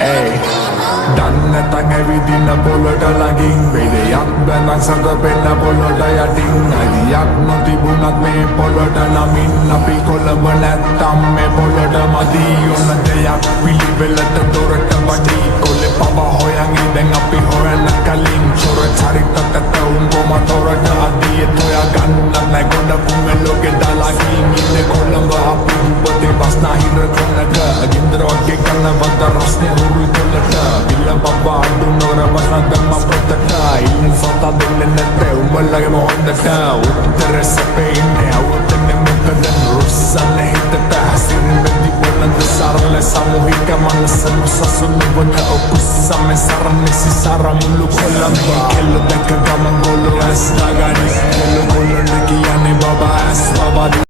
Ey, දන්නතන් ඇවිදින්න පොළොට ළඟින් වෙලයක් බැඳන් සඳපෙන්න පොළොට යටින් අයිතියක් නොතිබුණත් මේ පොළොට නමින් අපි කොළඹ නැත්තම් මේ පොළොට මදි ඔන්න දෙයක් පිළිවෙලට දොරට වඩී කොල්ලේ පවා හොයන් ඉඳන් අපි හොයන්න කලින් චොර චරිතකට උඹම තොරට අදියේ තොයා ගන්න නැ ගොඩ පුංගලෝගේ දාලාකින් ඉන්නේ කොළඹ අපි උඹේ බස්නාහිර කොනක ගින්දර වගේ කරන වද රස්නේ හුරු කොල්ලට Bila baba adu nora basna damma protetta ilin sota delle nette umballage mohondata uttere sepe inne awutenne mukadan russanne hittata hasirin vendi bolanda sarale samuhika manasan sasun bona okussame sarane sisara mullu kolamba kello dakka gamangolo as dagani kello kollo kiyane baba as baba